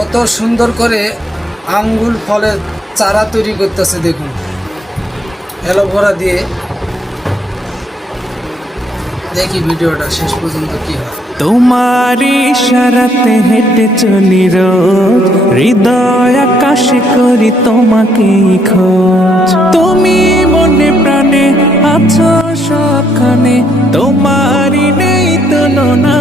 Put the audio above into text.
কত সুন্দর করে আঙ্গুল ফলের চারা তৈরি করতেছে দেখুন, অ্যালোভেরা দিয়ে। দেখি ভিডিওটা শেষ পর্যন্ত কি হয়। তোমার ইশারাতে হেঁটে চলি রোজ, হৃদয় আকাশে করি তোমাকে খোঁজ। তুমি মনে প্রাণে আছো সবখানে, তোমারই নেই তুলনা।